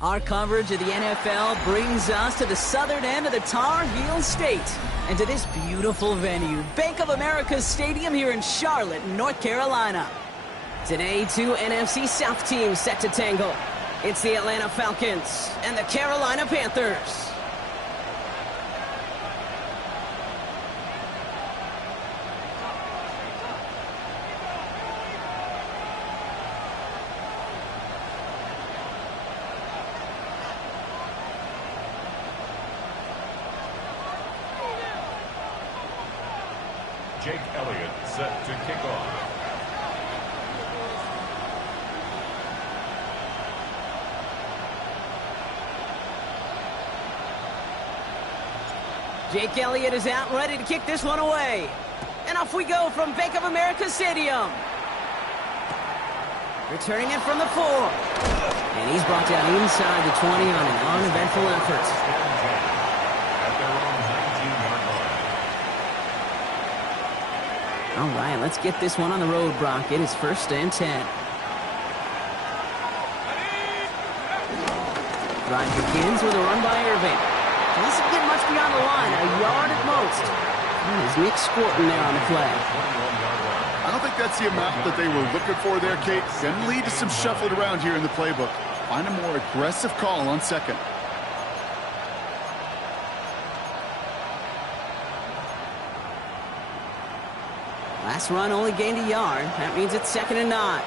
Our coverage of the NFL brings us to the southern end of the Tar Heel State and to this beautiful venue, Bank of America Stadium here in Charlotte, North Carolina. Today, two NFC South teams set to tangle. It's the Atlanta Falcons and the Carolina Panthers. Jake Elliott set to kick off. Jake Elliott is out and ready to kick this one away. And off we go from Bank of America Stadium. Returning it from the 4. And he's brought down inside the 20 on an uneventful effort. All right, let's get this one on the road, Brock. It is 1st and 10. Drive begins with a run by Irving. Doesn't get much beyond the line, a yard at most. There's Nick Scorton there on the play. I don't think that's the amount that they were looking for there, Kate. Going to lead to some shuffling around here in the playbook. Find a more aggressive call on second. Last run only gained a yard. That means it's 2nd and 9.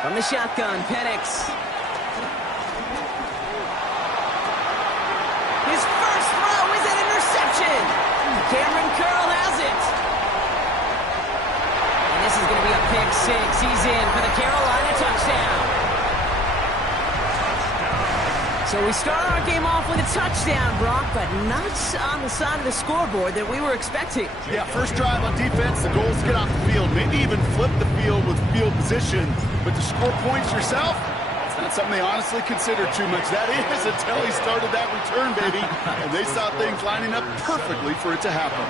From the shotgun, Penix. His first throw is an interception. Cameron Curl has it. And this is going to be a pick 6. He's in for the Carolina touchdown. So we start our game off with a touchdown, Brock, but not on the side of the scoreboard that we were expecting. Yeah, first drive on defense, the goal is to get off the field, maybe even flip the field with field position. But to score points yourself, it's not something they honestly consider too much. That is until he started that return, baby. And they saw things lining up perfectly for it to happen.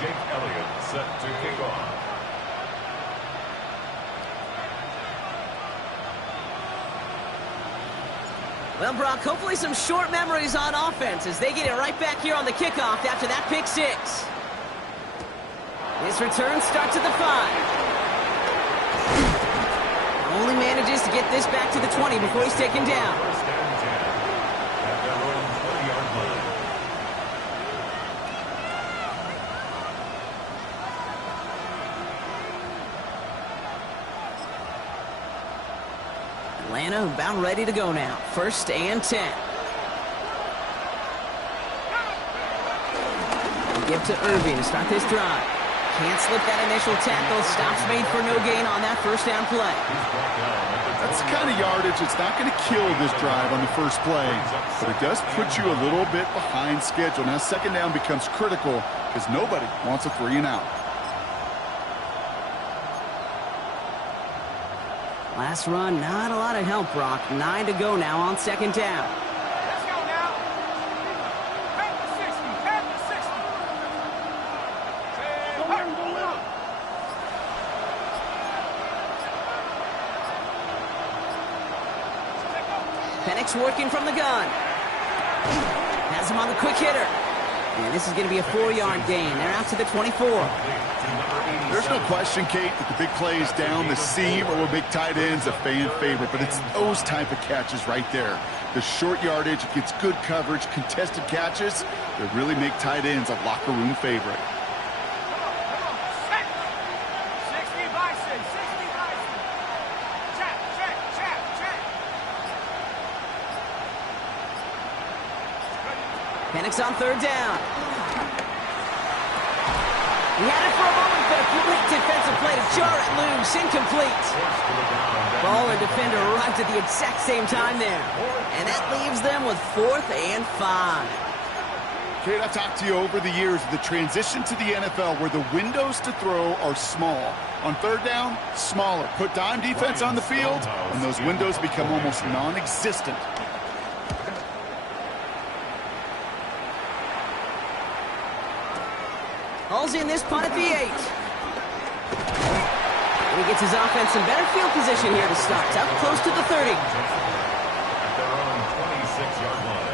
Jake Elliott set to kick off. Well, Brock, hopefully some short memories on offense as they get it right back here on the kickoff after that pick 6. His return starts at the 5. Only manages to get this back to the 20 before he's taken down. 1st and 10 at their own 20-yard line. Atlanta about ready to go now. 1st and 10. Give to Irving to start this drive. Can't slip that initial tackle. Stops made for no gain on that 1st down play. That's the kind of yardage it's not going to kill this drive on the first play, but it does put you a little bit behind schedule. Now 2nd down becomes critical because nobody wants a 3 and out. Last run, not a lot of help, Brock. 9 to go now on 2nd down. Let's go now. Back to 60. Back to 60. Penix working from the gun. Has him on the quick hitter. And this is going to be a 4-yard gain. They're out to the 24. There's no question, Kate, that the big plays down the seam or big tight ends a fan favorite, but it's those type of catches right there. The short yardage, it gets good coverage, contested catches that really make tight ends a locker room favorite. 60 Bison. 60 Bison. Check, check, check, check. Penix on 3rd down. He had it for a moment, but a Great defensive play to jar it loose. Incomplete. Ball and defender arrived at the exact same time there. And that leaves them with 4th and 5. Kate, I've talked to you over the years of the transition to the NFL where the windows to throw are small. On 3rd down, smaller. Put dime defense on the field, and those windows become almost non-existent. Hauls in this punt at the 8. And he gets his offense in better field position here to start. Up close to the 30. At their own 26-yard line.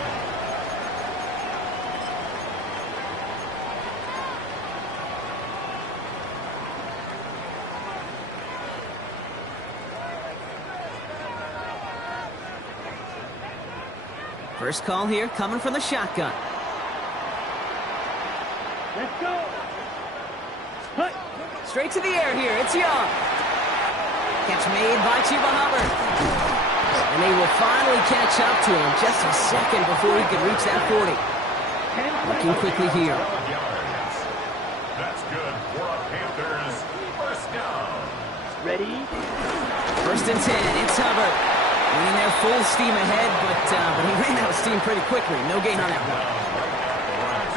First call here coming from the shotgun. Let's go. Hut. Straight to the air here. It's Young. Catch made by Chuba Hubbard. And they will finally catch up to him just a second before he can reach that 40. Looking quickly here. That's good for a Panthers first down. Ready? 1st and 10. It's Hubbard. In there full steam ahead, but he ran out of steam pretty quickly. No gain on that one.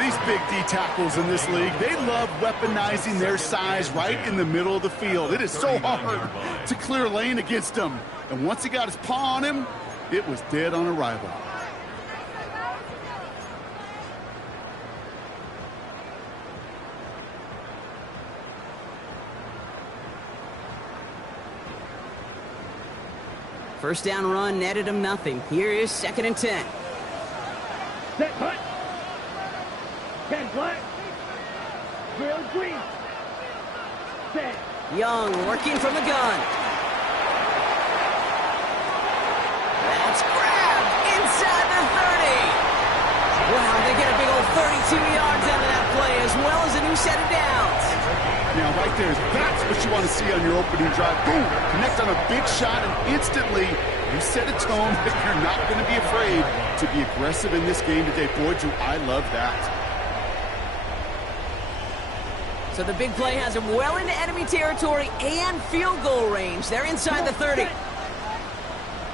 These big D tackles in this league, they love weaponizing their size right in the middle of the field. It is so hard to clear lane against them. And once he got his paw on him, it was dead on arrival. First down run netted him nothing. Here is 2nd and 10. Set hut. 10 black. Drill green. Set. Young working from the gun. That's grabbed inside the 30. Wow, they get a big old 32 yards out of that play as well as a new set of downs. Now, right there, that's what you want to see on your opening drive. Boom! Connect on a big shot, and instantly you set a tone that you're not going to be afraid to be aggressive in this game today. Boy, do I love that. So the big play has him well into enemy territory and field goal range. They're inside the 30.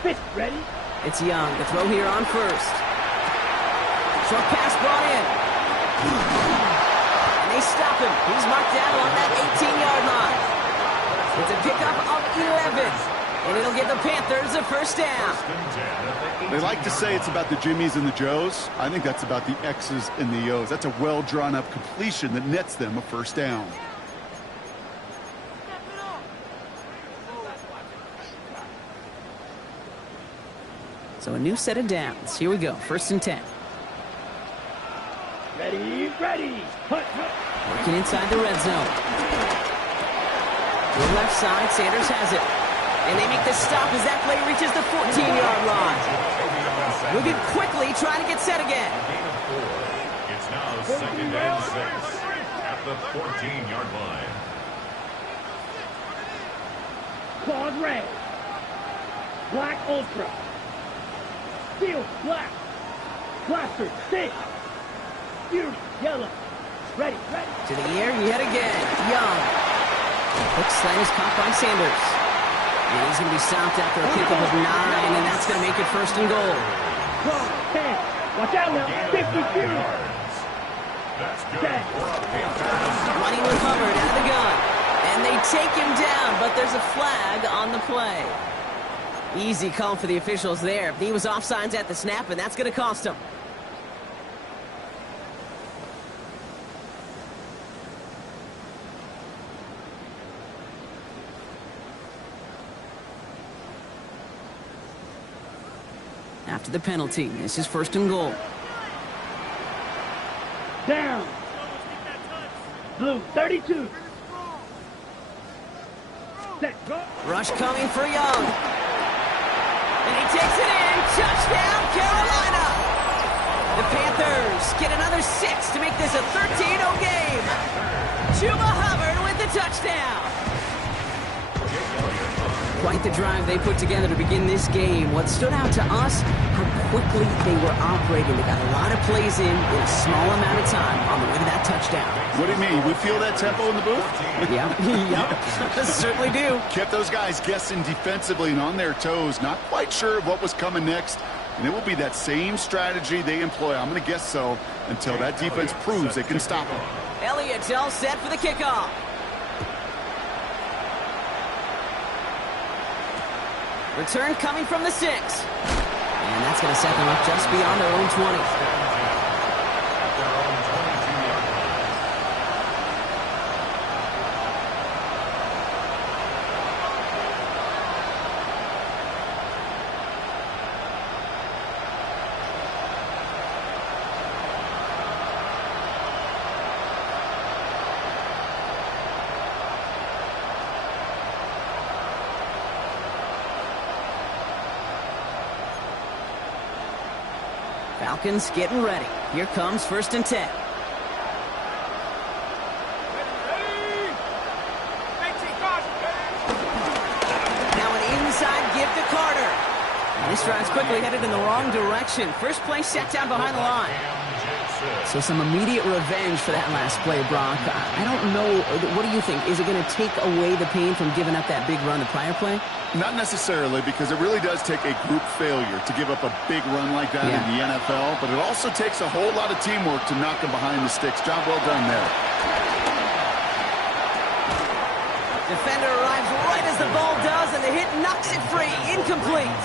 Fist ready. It's Young. The throw here on 1st. Short pass brought in. And they stop him. He's marked down along that 18-yard line. It's a pickup of 11. And it'll give the Panthers a first down. They like to say it's about the Jimmies and the Joes. I think that's about the X's and the O's. That's a well-drawn-up completion that nets them a first down. So a new set of downs. Here we go. 1st and 10. Ready, ready. Hut, hut. Working inside the red zone. To the left side, Sanders has it. And they make the stop as that play reaches the 14-yard line. Moving quickly, trying to get set again. It's now 2nd and 6 at the 14-yard line. Claws red. Black ultra. Steel black. Blaster 6. Fury yellow. Ready, ready. To the air, yet again. Young. Quick slam is caught by Sanders. And he's going to be stopped after a pickup of 9, and that's going to make it 1st and goal. 10. Watch out now. 52. That's good for a Panthers. Running with Hubbard out of the gun. And they take him down, but there's a flag on the play. Easy call for the officials there. He was offsides at the snap, and that's going to cost him. After the penalty, this is 1st and goal. Down. Blue 32. Set, go. Rush coming for Young. And he takes it in. Touchdown, Carolina. The Panthers get another 6 to make this a 13-0 game. Chuba Hubbard with the touchdown. Quite the drive they put together to begin this game. What stood out to us, how quickly they were operating. They got a lot of plays in a small amount of time on the way to that touchdown. What do you mean? We feel that tempo in the booth? Yep, certainly do. Kept those guys guessing defensively and on their toes, not quite sure of what was coming next. And it will be that same strategy they employ, I'm going to guess so, until that defense proves they can stop them. Elliott's all set for the kickoff. Return coming from the 6. And that's going to set them up just beyond their own 20. Falcons getting ready. Here comes 1st and 10. Now an inside give to Carter. And this drive's quickly headed in the wrong direction. First play set down behind the line. So some immediate revenge for that last play, Brock. I don't know. What do you think? Is it going to take away the pain from giving up that big run the prior play? Not necessarily, because it really does take a group failure to give up a big run like that in the NFL, but it also takes a whole lot of teamwork to knock them behind the sticks. Job well done there. Defender arrives right as the ball does, and the hit knocks it free. Incomplete.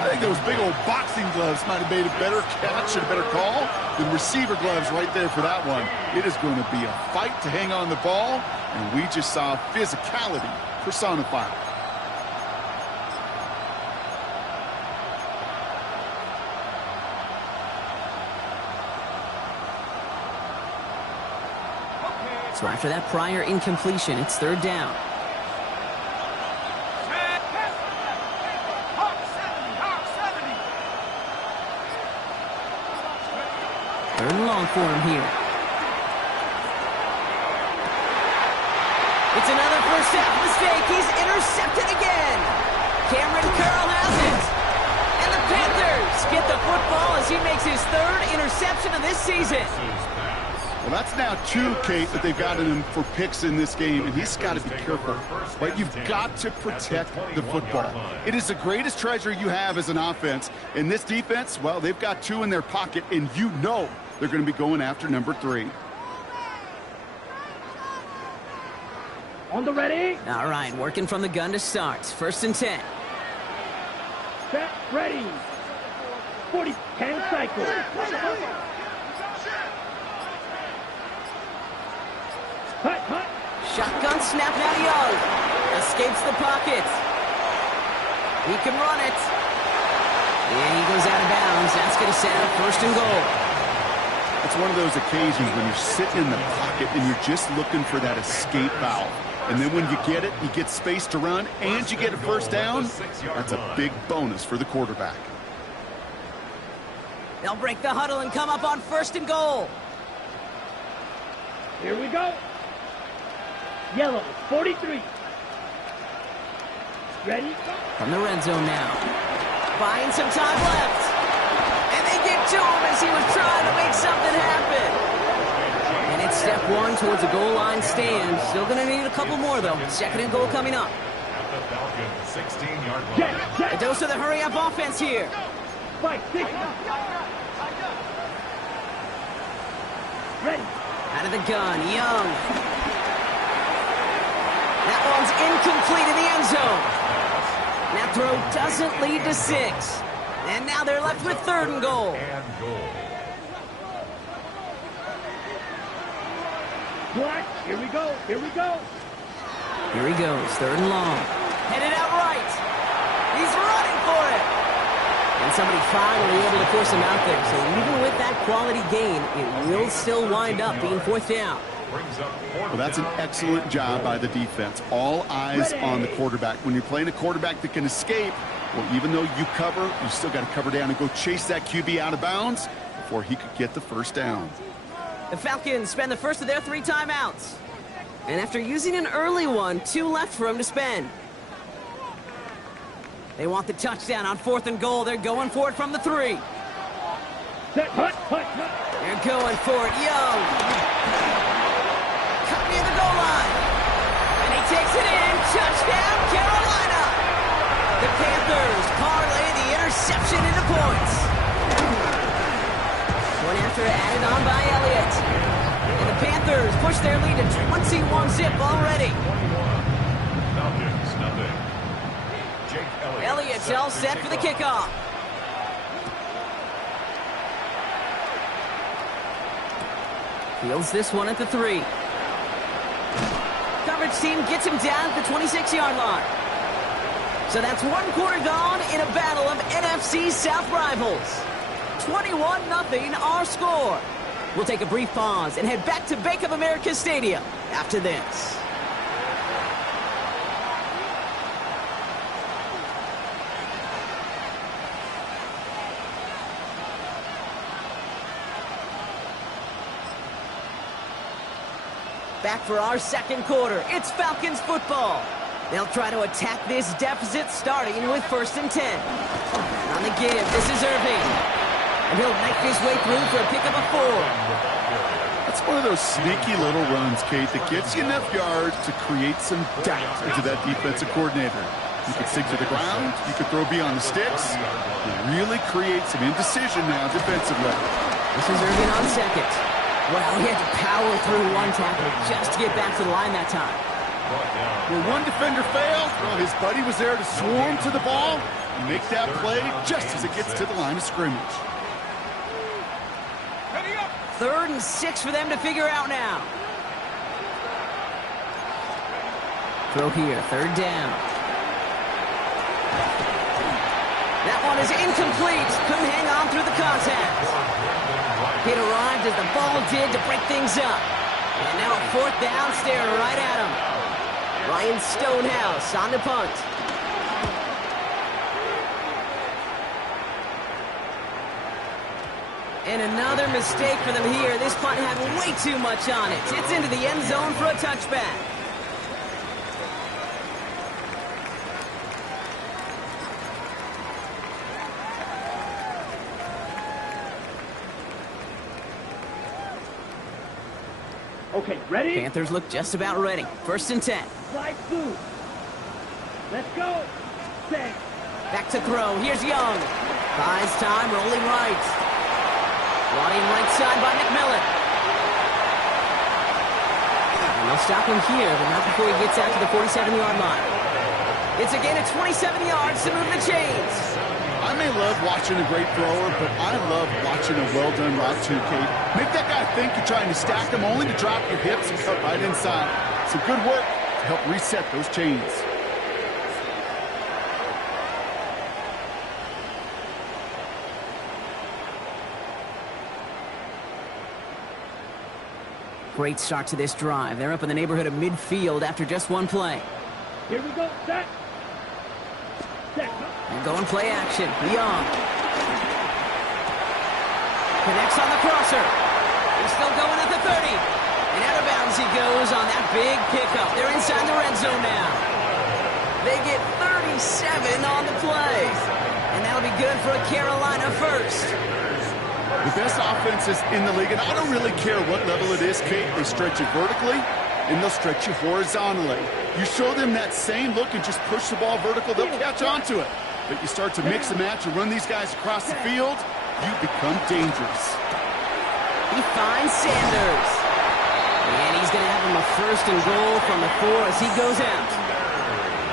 I think those big old boxing gloves might have made a better catch and a better call than receiver gloves right there for that one. It is going to be a fight to hang on the ball, and we just saw physicality personified. So after that prior incompletion, it's 3rd down. Third and long for him here. It's another first down mistake. He's intercepted again. Cameron Curl has it. And the Panthers get the football as he makes his 3rd interception of this season. Well, that's now 2, Kate, that they've gotten him for picks in this game, and he's got to be careful. Right? You've got to protect the football. It is the greatest treasure you have as an offense. In this defense, well, they've got 2 in their pocket, and you know they're going to be going after number 3. On the ready. All right, working from the gun to start. 1st and 10. Set, ready. 40, 10 cycle. Hut. Shotgun snap now Young. Escapes the pocket. He can run it. And he goes out of bounds. That's going to set up 1st and goal. It's one of those occasions when you're sitting in the pocket and you're just looking for that escape valve. And then when you get it, you get space to run, and you get a 1st down. That's a big bonus for the quarterback. They'll break the huddle and come up on 1st and goal. Here we go. Yellow, 43. Ready? From the red zone now. Buying some time left. And they get to him as he was trying to make something happen. And it's step 1 towards a goal line stand. Still going to need a couple more, though. 2nd and goal coming up. At the Falcons' 16-yard line. A dose of the hurry-up offense here. 5, 6. Ready. Out of the gun, Young. That one's incomplete in the end zone. That throw doesn't lead to 6. And now they're left with 3rd and goal. Black. Here we go. Here we go. Here he goes, 3rd and long. Headed out right. He's running for it. And somebody finally able to force him out there. So even with that quality gain, it will still wind up being 4th down. Well, that's an excellent job by the defense. All eyes on the quarterback. When you're playing a quarterback that can escape, well, even though you cover, you still got to cover down and go chase that QB out of bounds before he could get the 1st down. The Falcons spend the first of their 3 timeouts. And after using an early one, 2 left for him to spend. They want the touchdown on 4th and goal. They're going for it from the 3. Set, hut, hut, hut. They're going for it. Young. Cut near the goal line. And he takes it in. Touchdown, Carolina. The Panthers parlay the interception into points. One after added on by Elliott. And the Panthers push their lead to 21-zip already. 21. Falcons, nothing. Jake Elliott's all set for the kickoff. Fields this one at the 3. Coverage team gets him down at the 26-yard line. So that's 1 quarter gone in a battle of NFC South rivals. 21-0 our score. We'll take a brief pause and head back to Bank of America Stadium after this. Back for our second quarter. It's Falcons football. They'll try to attack this deficit starting with 1st and 10. On the give, this is Irving. And he'll knife his way through for a pickup of 4. That's one of those sneaky little runs, Kate, that gets you enough yards to create some doubt into that defensive coordinator. You could stick to the ground. You could throw beyond the sticks. You really create some indecision now defensively. This is Irving on 2nd. Well, he had to power through 1 tackle just to get back to the line that time. Where one defender failed, well, his buddy was there to swarm to the ball and make that play just as it gets to the line of scrimmage. 3rd and 6 for them to figure out now. Throw here, 3rd down. That one is incomplete. Couldn't hang on through the contact. It arrived as the ball did to break things up. And now a 4th down, staring right at him. Ryan Stonehouse on the punt. And another mistake for them here. This punt had way too much on it. It's into the end zone for a touchback. Okay, ready? Panthers look just about ready. 1st and 10. Slide through. Let's go. Set. Back to throw. Here's Young. Buys time, rolling right. Brought in right side by McMillan. And they'll stop him here, but not before he gets out to the 47-yard line. It's again at 27 yards to move the chains. I may love watching a great thrower, but I love watching a well-done route too, Kate. Make that guy think you're trying to stack them only to drop your hips and cut right inside. Some good work to help reset those chains. Great start to this drive. They're up in the neighborhood of midfield after just 1 play. Here we go. Set. Set. And going play action. Young. Connects on the crosser. He's still going at the 30. And out of bounds he goes on that big pickup. They're inside the red zone now. They get 37 on the play. And that'll be good for a Carolina first. The best offenses in the league, and I don't really care what level it is, Kate. They stretch you vertically, and they'll stretch you horizontally. You show them that same look and just push the ball vertical, they'll catch on to it. But you start to mix and match and run these guys across the field, you become dangerous. He finds Sanders. And he's going to have him a 1st and goal from the 4 as he goes out.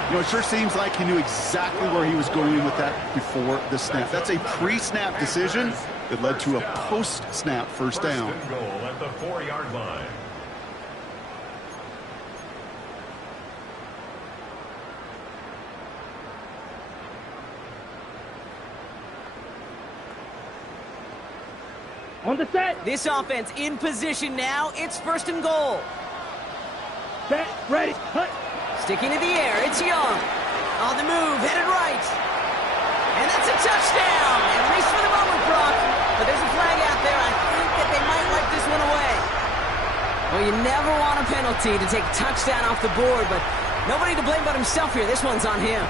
You know, it sure seems like he knew exactly where he was going with that before the snap. That's a pre-snap decision that led to a post-snap 1st down. 1st and goal at the 4-yard line. On the set. This offense in position now. It's 1st and goal. Set. Ready. Hut. Sticking to the air. It's Young. On the move. Headed right. And that's a touchdown. At least for the moment, Brock. But there's a flag out there. I think that they might wipe this one away. Well, you never want a penalty to take a touchdown off the board, but Nobody to blame but himself here. This one's on him.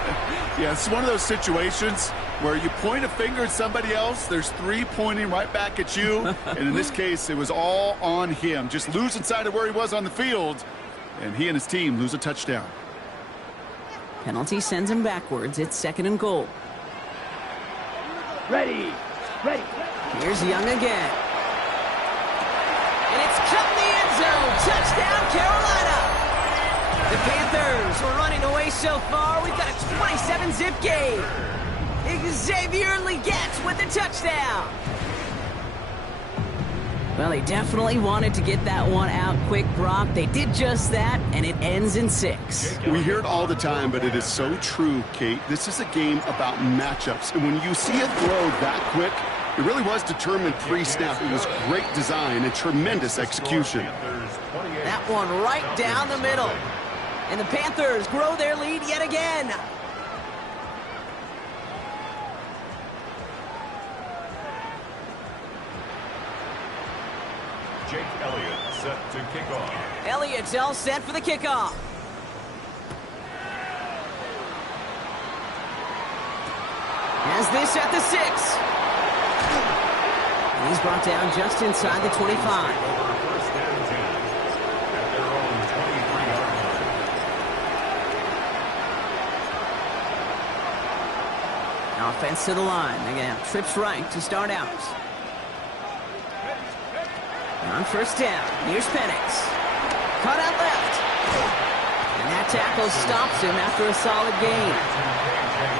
Yeah, it's one of those situations where you point a finger at somebody else, there's three pointing right back at you, and in this case, it was all on him. Just losing sight of where he was on the field, and he and his team lose a touchdown. Penalty sends him backwards. It's 2nd and goal. Ready. Ready. Here's Young again. And it's cut in the end zone. Touchdown, Carolina. The Panthers were running away so far. We've got a 27-zip game. Xavier Legette with the touchdown. Well, they definitely wanted to get that one out quick, Brock. They did just that, and it ends in 6. We hear it all the time, but it is so true, Kate. This is a game about matchups, and when you see a throw that quick, it really was determined pre-snap. It was great design and tremendous execution. That one right down the middle. And the Panthers grow their lead yet again. Jake Elliott set to kick off. Elliott's all set for the kickoff. Has this at the 6. And he's brought down just inside the 25. First and 10 at their own 23-yard line. Offense to the line. Again, trips right to start out. On first down, here's Penix. Cut out left. And that tackle stops him after a solid gain.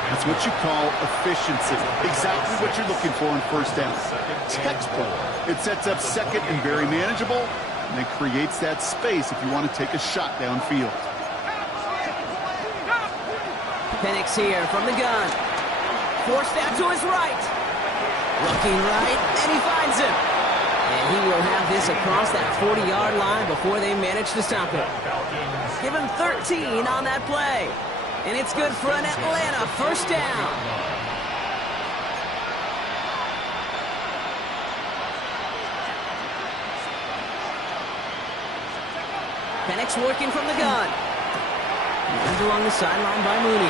That's what you call efficiency. Exactly what you're looking for in first down. Textbook. It sets up 2nd and very manageable, and it creates that space if you want to take a shot downfield. Penix here from the gun. Forced out to his right. Looking right, and he finds him. And he will have this across that 40-yard line before they manage to stop it. Give him 13 on that play. And it's good for an Atlanta first down. Penix working from the gun. Moved along the sideline by Mooney.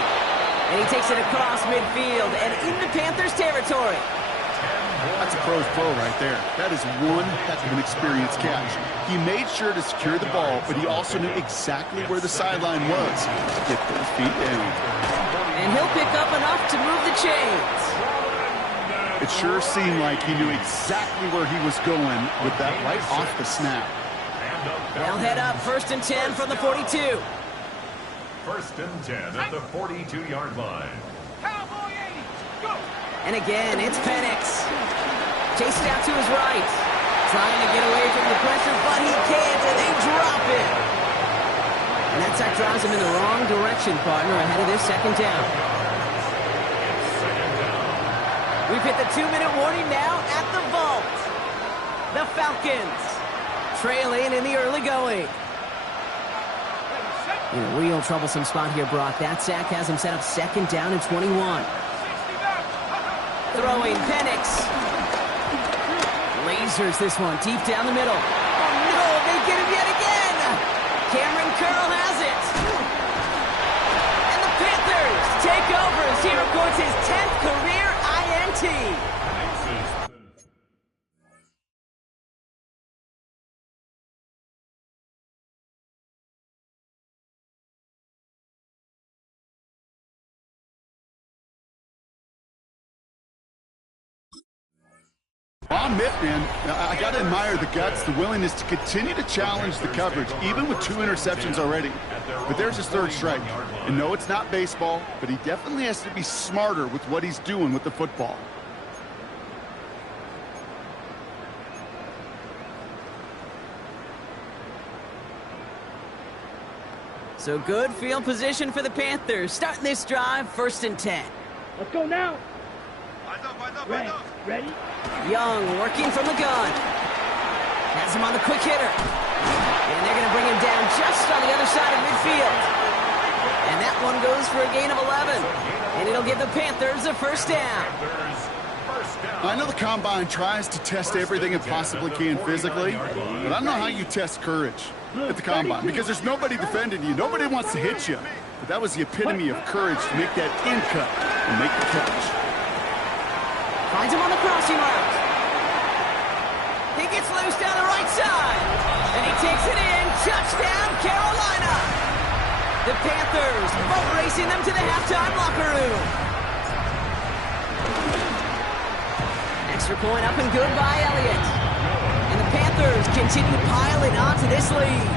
And he takes it across midfield and into Panthers territory. That's a pro's pro right there. That is one heck of an experienced catch. He made sure to secure the ball, but he also knew exactly where the sideline was to get those feet down. And he'll pick up enough to move the chains. It sure seemed like he knew exactly where he was going with that right off the snap. They'll head up 1st and 10 from the 42. 1st and 10 at the 42-yard line. Cowboy 80, go! And again, it's Penix. Chased out to his right. Trying to get away from the pressure, but he can't, and they drop it. And that sack drives him in the wrong direction, partner, ahead of this 2nd down. We've hit the 2-minute warning now at the vault. The Falcons trailing in the early going. In a real troublesome spot here, Brock. That sack has him set up 2nd down and 21. Throwing Penix. Lasers this one deep down the middle. Oh no, they get him yet again. Cameron Curl has it. And the Panthers take over as he records his 10th career INT. On Mitt, man, I got to admire the guts, the willingness to continue to challenge the coverage, even with 2 interceptions already. But there's his 3rd strike. And no, it's not baseball, but he definitely has to be smarter with what he's doing with the football. So good field position for the Panthers. Starting this drive, 1st and 10. Let's go now. Ready. Ready. Young working from the gun. Has him on the quick hitter. And they're going to bring him down just on the other side of midfield. And that one goes for a gain of 11. And it'll give the Panthers a first down. I know the Combine tries to test everything it possibly can physically, but I don't know how you test courage at the Combine because there's nobody defending you. Nobody wants to hit you. But that was the epitome of courage to make that in cut and make the catch. Finds him on the crossing route. He gets loose down the right side. And he takes it in. Touchdown, Carolina. The Panthers boat racing them to the halftime locker room. Extra point up and good by Elliott. And the Panthers continue piling onto this lead.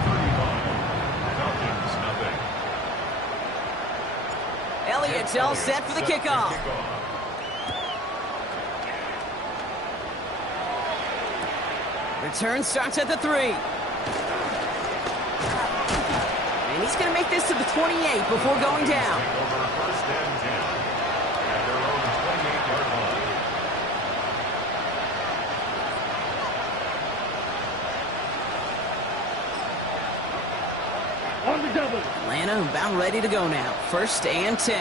Elliott's all set for the kickoff. Return starts at the 3. And he's going to make this to the 28 before going down. First and 10 at their own 28-yard line. On the double. Atlanta about ready to go now. First and 10.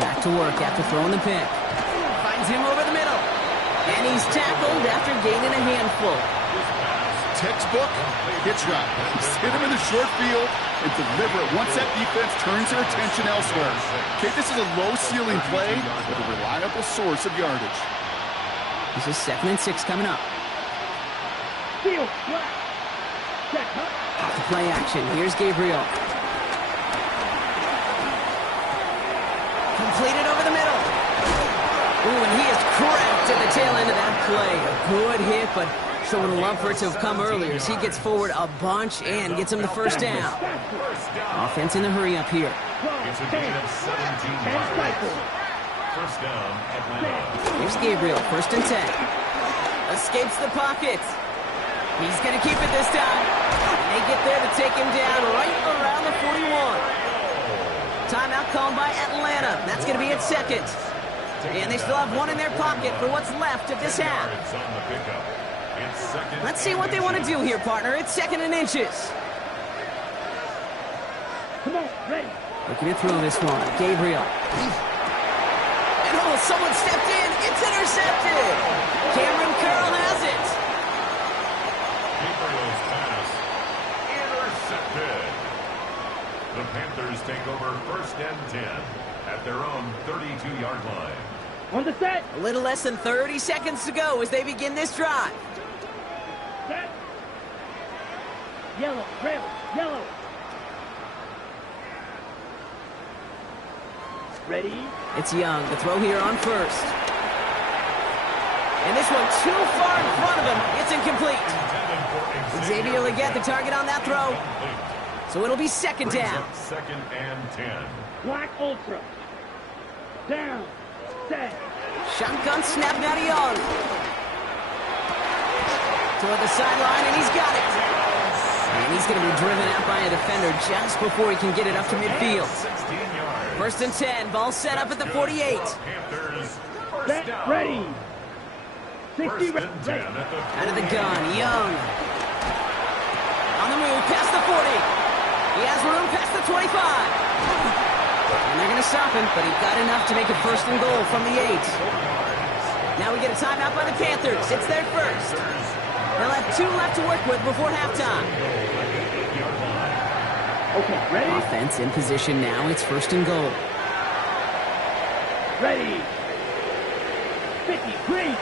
Back to work after throwing the pick. Finds him over the middle. And he's tackled after gaining a handful. Textbook hitch route. Just hit him in the short field and deliver it once that defense turns their attention elsewhere. Okay, this is a low-ceiling play with a reliable source of yardage. This is 2nd and 6 coming up. Field flat. Check, huh? Off the play action. Here's Gabriel. Completed over the middle. Ooh, and he is cracked at the tail end of that play. A good hit, but sure would have loved for it to have come earlier as he gets forward a bunch and gets him the first down. Offense in the hurry up here. It's a gain of 17 yards. First down, Atlanta. Here's Gabriel, 1st and 10. Escapes the pocket. He's going to keep it this time. And they get there to take him down right around the 41. Timeout called by Atlanta. That's going to be at 2nd. And they still have one in their pocket for what's left of this half. Let's see what they want to do here, partner. It's 2nd and inches. Come on, ready. Looking to throw this one. Gabriel. And oh, someone stepped in. It's intercepted. Cameron Curl has it. Gabriel's pass intercepted. The Panthers take over 1st and 10 at their own 32-yard line. On the set. A little less than 30 seconds to go as they begin this drive. Set. Yellow, red, yellow. Ready. It's Young. The throw here on 1st. And this one too far in front of him. It's incomplete. Xavier Leggett, the target on that throw. So it'll be 2nd down. 2nd and 10. Black Ultra. Down. Set. Shotgun snap now to Young. Toward the sideline, and he's got it. And he's going to be driven out by a defender just before he can get it up to midfield. 16 yards. 1st and 10. Ball set up at the 48. Panthers first Set. down. Ready. 60 First ready. and 10 at the Out of the gun, Young. On the move, past the 40. He has room past the 25. And they're going to stop him, but he got enough to make it 1st and goal from the 8. Now we get a timeout by the Panthers. It's their first. They'll have 2 left to work with before halftime. Okay, ready. Offense in position now. It's 1st and goal. Ready. 50, green.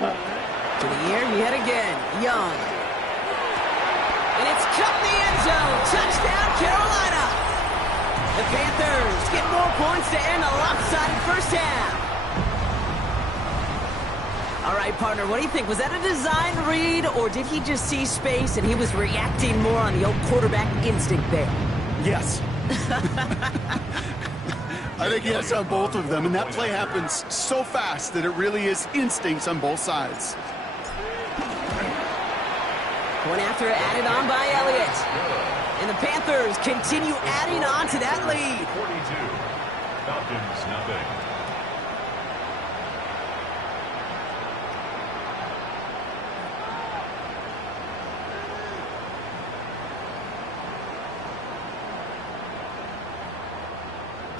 To the air, yet again, Young. And it's cut in the end zone. Touchdown, Carolina. The Panthers get more points to end a lopsided first half. All right, partner, what do you think? Was that a design read, or did he just see space and he was reacting more on the old quarterback instinct there? Yes. I think he has on both of them, and that play happens so fast that it really is instincts on both sides. One after added on by Elliott. And the Panthers continue adding on to that lead. 42. Falcons, nothing.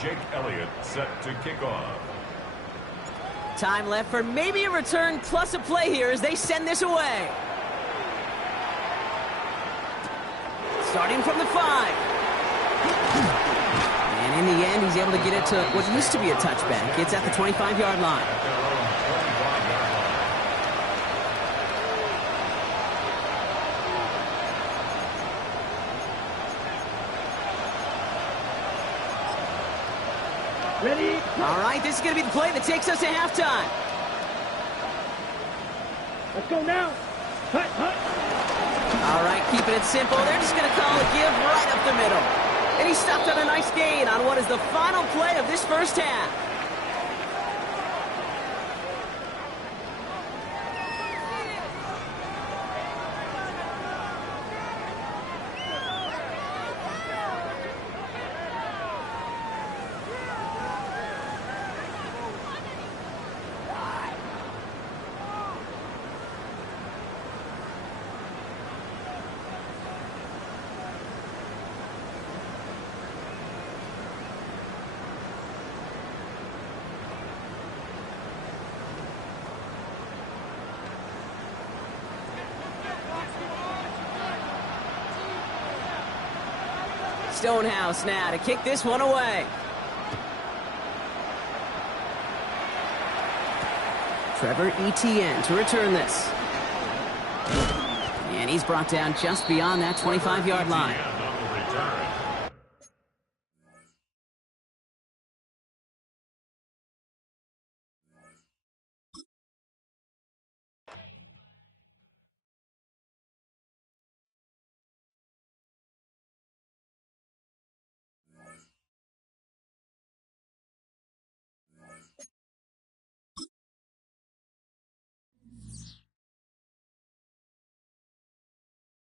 Jake Elliott set to kick off. Time left for maybe a return plus a play here as they send this away. Starting from the 5. And in the end, he's able to get it to what used to be a touchback. It's at the 25-yard line. At their own 25-yard line. Ready? All right, this is going to be the play that takes us to halftime. Let's go now. Hut, hut. All right, keeping it simple. They're just going to call a give right up the middle. And he stopped on a nice gain on what is the final play of this first half. Stonehouse now to kick this one away. Trevor Etienne to return this. And he's brought down just beyond that 25-yard line. Etienne on the return.